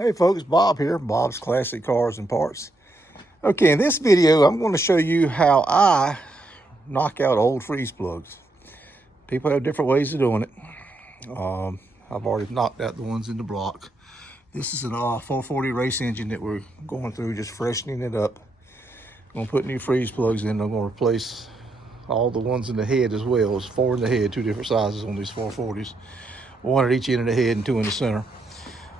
Hey folks, Bob here, Bob's Classic Cars and Parts. Okay, in this video, I'm going to show you how I knock out old freeze plugs. People have different ways of doing it. I've already knocked out the ones in the block. This is an 440 race engine that we're going through, just freshening it up. I'm going to put new freeze plugs in. I'm going to replace all the ones in the head as well. It's 4 in the head, 2 different sizes on these 440s. 1 at each end of the head and 2 in the center.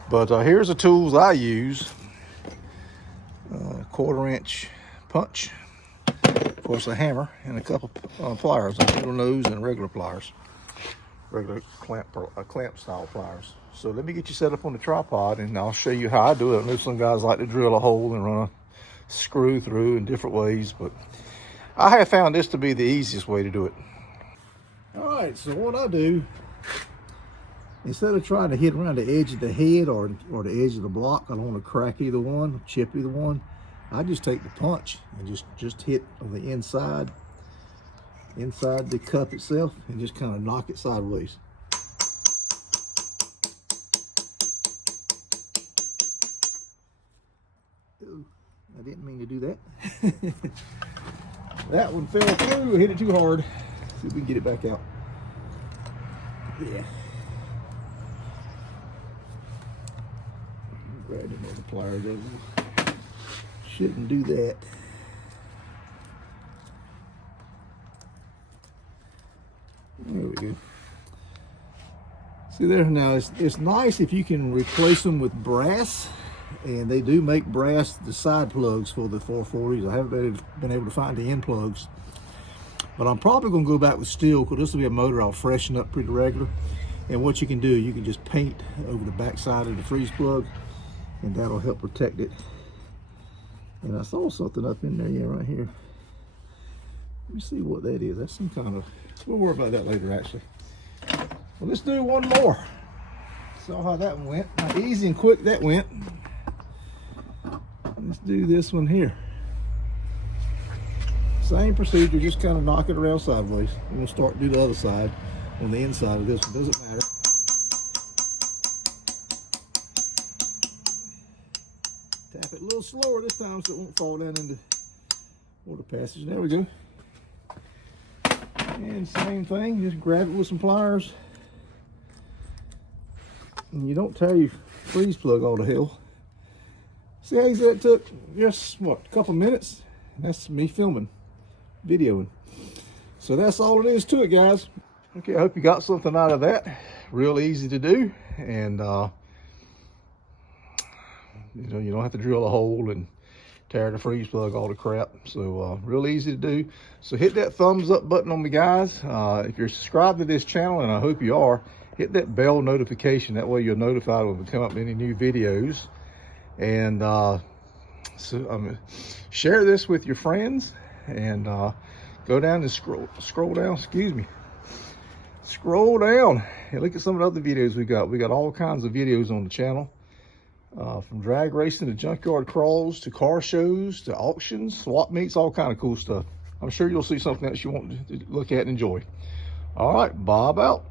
But here's the tools I use. 1/4 inch punch, of course a hammer, and a couple pliers, a needle nose and regular pliers, regular clamp style pliers. So let me get you set up on the tripod and I'll show you how I do it. I know some guys like to drill a hole and run a screw through in different ways, but I have found this to be the easiest way to do it. All right, so what I do, instead of trying to hit around the edge of the head or the edge of the block, I don't want to crack either one, chip either one. I just take the punch and just hit on the inside the cup itself and just kind of knock it sideways. Ooh, I didn't mean to do that. That one fell through, hit it too hard. See if we can get it back out. Yeah. Grab another pliers over. Shouldn't do that. There we go. See there now, it's nice if you can replace them with brass, and they do make brass the side plugs for the 440s. I haven't been able to find the end plugs, but I'm probably going to go back with steel because this will be a motor I'll freshen up pretty regular. And what you can do, you can just paint over the back side of the freeze plug, and that'll help protect it. And I saw something up in there, yeah, right here. Let me see what that is. That's some kind of, we'll worry about that later actually. Well, let's do one more. Saw how that one went. How easy and quick that went. Let's do this one here. Same procedure, just kind of knock it around sideways. We're gonna start to do the other side on the inside of this one, doesn't matter. Tap it a little slower this time so it won't fall down into water passage. There we go. And same thing, just grab it with some pliers. And you don't tear your freeze plug all to hell. See how easy that took? Just, what, a couple minutes? And that's me filming, videoing. So that's all it is to it, guys. Okay, I hope you got something out of that. Real easy to do. And you know, you don't have to drill a hole and tear the freeze plug, all the crap. So real easy to do. So hit that thumbs up button on me, guys. If you're subscribed to this channel, and I hope you are, hit that bell notification. That way you're notified when we come up with any new videos. And share this with your friends, and go down and scroll down, excuse me. Scroll down and look at some of the other videos we got. We got all kinds of videos on the channel. From drag racing to junkyard crawls to car shows to auctions, swap meets, all kind of cool stuff. I'm sure you'll see something else you want to look at and enjoy. All right, Bob out.